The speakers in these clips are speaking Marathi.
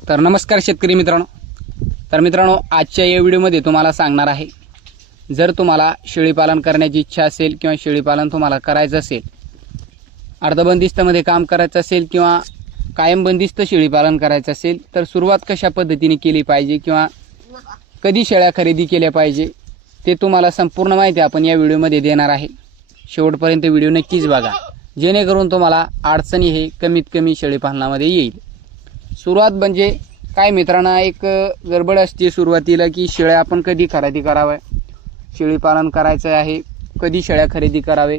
तर नमस्कार शेतकरी मित्रांनो. तर मित्रांनो, आजच्या या व्हिडिओमध्ये तुम्हाला सांगणार आहे, जर तुम्हाला शेळीपालन करण्याची इच्छा असेल किंवा शेळीपालन तुम्हाला करायचं असेल, अर्धबंदिस्तमध्ये काम करायचं असेल किंवा कायम बंदिस्त शेळीपालन करायचं असेल, तर सुरुवात कशा पद्धतीने केली पाहिजे किंवा कधी शेळ्या खरेदी केल्या पाहिजे ते तुम्हाला संपूर्ण माहिती आपण या व्हिडिओमध्ये देणार आहे. शेवटपर्यंत व्हिडिओ नक्कीच बघा, जेणेकरून तुम्हाला अडचणी हे कमीत कमी शेळीपालनामध्ये येईल. सुरुवात म्हणजे काय मित्रांनो, एक गडबड असते सुरुवातीला की शेळ्या आपण कधी खरेदी कराव्या, शेळीपालन करायचं आहे कधी शेळ्या खरेदी करावे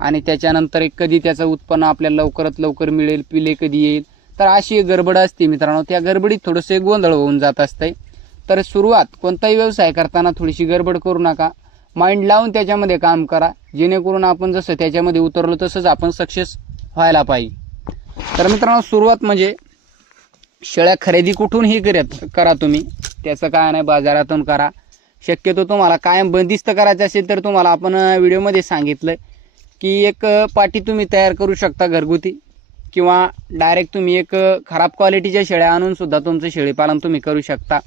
आणि त्याच्यानंतर एक कधी त्याचं उत्पन्न आपल्याला लवकरात लवकर मिळेल, पिले कधी येईल. तर अशी एक गडबड असते मित्रांनो. त्या गडबडीत थोडंसं गोंधळ होऊन जात असते. तर सुरुवात कोणताही व्यवसाय करताना थोडीशी गडबड करू नका, माइंड लावून त्याच्यामध्ये काम करा, जेणेकरून आपण जसं त्याच्यामध्ये उतरलो तसंच आपण सक्सेस व्हायला पाहिजे. तर मित्रांनो, सुरुवात म्हणजे शेळ्या खरेदी कुठूनही करा तुम्ही, त्याचं काय नाही, बाजारातून करा. शक्यतो तुम्हाला कायम बंदिस्त करायचं असेल तर तुम्हाला आपण व्हिडिओमध्ये सांगितलं की एक पाटी तुम्ही तयार करू शकता घरगुती, किंवा डायरेक्ट तुम्ही एक खराब क्वालिटीच्या शेळ्या आणून सुद्धा तुमचं शेळीपालन तुम्ही करू शकता.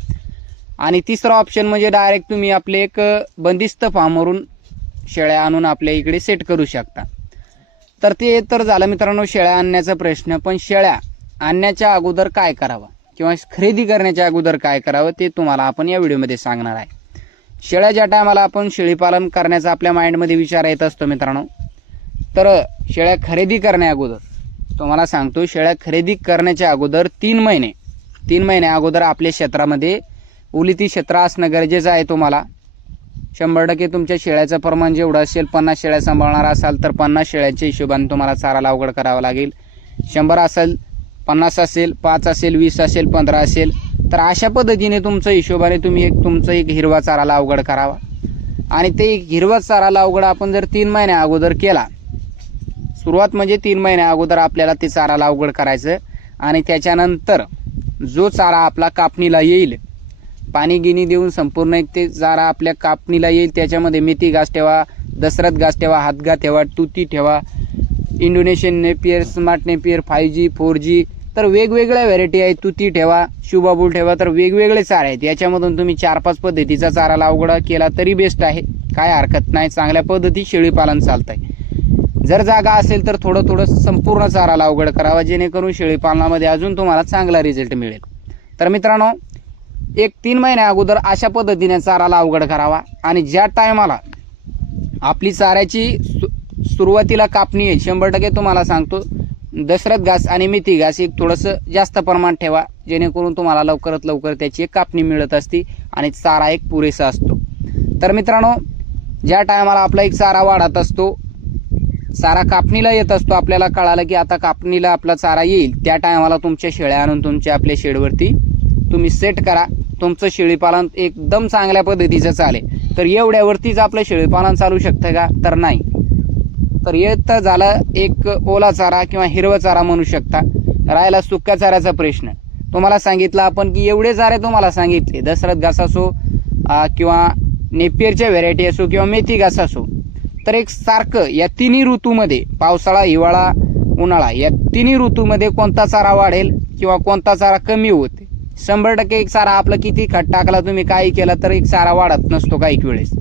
आणि तिसरा ऑप्शन म्हणजे डायरेक्ट तुम्ही आपले एक बंदिस्त फार्मवरून शेळ्या आणून आपल्या इकडे सेट करू शकता. तर ते तर झालं मित्रांनो शेळ्या आणण्याचा प्रश्न. पण शेळ्या आणण्याच्या अगोदर काय करावं किंवा खरेदी करण्याच्या अगोदर काय करावं ते तुम्हाला आपण या व्हिडिओमध्ये सांगणार आहे. शेळ्या ज्या टायमाला आपण शेळीपालन करण्याचा आपल्या माइंडमध्ये विचार येत असतो मित्रांनो, तर शेळ्या खरेदी करण्या अगोदर तुम्हाला सांगतो, शेळ्या खरेदी करण्याच्या अगोदर 3 महिने अगोदर आपल्या क्षेत्रामध्ये उलिती क्षेत्र असणं गरजेचं आहे. तुम्हाला 100% तुमच्या शेळ्याचं प्रमाण जेवढं असेल, 50 शेळ्या सांभाळणार असाल तर 50 शेळ्यांच्या हिशोबाने तुम्हाला चारा लागवड करावा लागेल. 100 असेल, 50 असेल, 5 असेल, 20 असेल, 15 असेल, तर अशा पद्धतीने तुमच्या हिशोबाने तुम्ही तुमचा एक हिरवा चारा लागवड करावा. आणि ते हिरवा चारा लागवड आपण जर 3 महिन्या अगोदर केला, सुरुवात म्हणजे 3 महिन्या अगोदर आपल्याला ते चारा लागवड करायचं. आणि त्याच्यानंतर जो चारा आपला कापणीला येईल, पाणी गिनी देऊन संपूर्ण एक ते चारा आपल्या कापणीला येईल, त्याच्यामध्ये मेथी घास ठेवा, दशरथ घास ठेवा, हातगा ठेवा, तुती ठेवा, Indonesian Napier, smart Napier, 5G 4G, तर वेगवेगळ्या व्हेरायटी आहेत. तुती ठेवा, शुबाबूल ठेवा, तर वेगवेगळे चारे आहेत. याच्यामधून तुम्ही 4-5 पद्धतीचा चारा लागवड केला तरी बेस्ट आहे, काय हरकत नाही, चांगल्या पद्धती शेळीपालन चालतंय. जर जागा असेल तर थोडं संपूर्ण चारा लागवड करावा, जेणेकरून शेळीपालनामध्ये अजून तुम्हाला चांगला रिझल्ट मिळेल. तर मित्रांनो, एक 3 महिन्या अगोदर अशा पद्धतीने चारा लागवड करावा. आणि ज्या टायमाला आपली चाऱ्याची सुरुवातीला कापणी आहे, 100% तुम्हाला सांगतो दशरथ घास आणि मेथी घास एक थोडंसं जास्त प्रमाण ठेवा, जेणेकरून तुम्हाला लवकरात लवकर त्याची एक कापणी मिळत असते आणि चारा एक पुरेसा असतो. तर मित्रांनो, ज्या टायमाला आपला एक चारा वाढत असतो, चारा कापणीला येत असतो, आपल्याला कळालं की आता कापणीला आपला चारा येईल, त्या टायमाला तुमच्या शेळ्या आणून तुमच्या आपल्या शेडवरती तुम्ही सेट करा. तुमचं शेळीपालन एकदम चांगल्या पद्धतीचं चालेल. तर एवढ्यावरतीच आपलं शेळीपालन चालू शकतं का? तर नाही. तर हे तर झालं एक ओला चारा किंवा हिरवा चारा म्हणू शकता. राहिला सुक्या चाऱ्याचा प्रश्न. तुम्हाला सांगितलं आपण की एवढे चारे तुम्हाला सांगितले, दशरथ घास असो किंवा नेपियरच्या व्हेरायटी असो किंवा मेथी घास असो, तर एक सारखं या तिन्ही ऋतूमध्ये, पावसाळा, हिवाळा, उन्हाळा, या तिन्ही ऋतूमध्ये कोणता चारा वाढेल किंवा कोणता चारा कमी होते. 100% एक चारा आपला किती खत टाकला तुम्ही, काही केलं तर एक चारा वाढत नसतो. काही वेळेस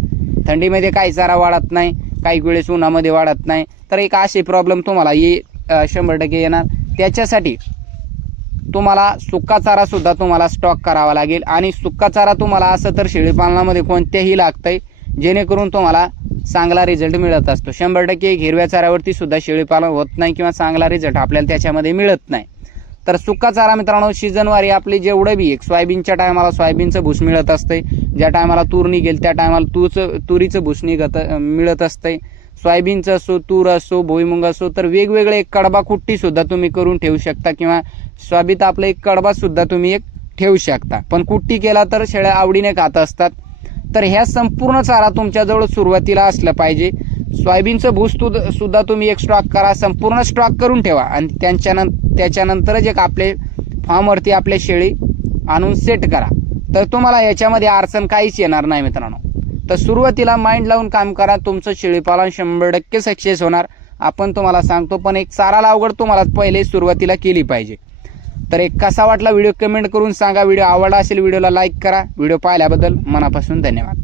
थंडीमध्ये काही चारा वाढत नाही, काही वेळेस उन्हामध्ये वाढत नाही. तर एक असे प्रॉब्लेम तुम्हाला 100% येणार. त्याच्यासाठी तुम्हाला सुक्का चारा सुद्धा तुम्हाला स्टॉक करावा लागेल. आणि सुक्का चारा तुम्हाला असं तर शेळीपालनामध्ये कोणत्याही लागतंय, जेणेकरून तुम्हाला चांगला रिझल्ट मिळत असतो. 100% एक हिरव्या चाऱ्यावरती सुद्धा शेळीपालन होत नाही किंवा चांगला रिझल्ट आपल्याला त्याच्यामध्ये मिळत नाही. तर सुक्का चारा मित्रांनो, सीझनवारी आपली जेवढं बी एक सोयाबीनच्या टायमाला सोयाबीनचं भूस मिळत असतंय, ज्या टायमाला तूर निघेल त्या टायमाला तुरीचं भूस मिळत असतंय. सोयाबीनचं असो, तूर असो, भुईमुंग असो, तर वेगवेगळे एक कडबा कुट्टी सुद्धा तुम्ही करून ठेवू शकता, किंवा सोयाबीन आपलं एक कडबा सुद्धा तुम्ही एक ठेवू शकता. पण कुट्टी केला तर शेळ्या आवडीने खात असतात. तर ह्या संपूर्ण चारा तुमच्याजवळ सुरुवातीला असलं पाहिजे. सोयाबीनचं भूस सुद्धा तुम्ही एक स्टॉक करा, संपूर्ण स्टॉक करून ठेवा. आणि त्याच्यानंतरच एक आपले फार्मवरती आपले शेळी आणून सेट करा. तर तुम्हाला याच्यामध्ये अडचण काहीच येणार नाही मित्रांनो. तर सुरुवातीला माइंड लावून काम करा, तुमचं शेळीपालन 100% सक्सेस होणार. आपण तुम्हाला सांगतो, पण एक चारा लागवड तुम्हाला पहिले सुरुवातीला केली पाहिजे. तर एक कसा वाटला व्हिडिओ कमेंट करून सांगा. व्हिडिओ आवडला असेल व्हिडिओला लाईक करा. व्हिडिओ पाहिल्याबद्दल मनापासून धन्यवाद.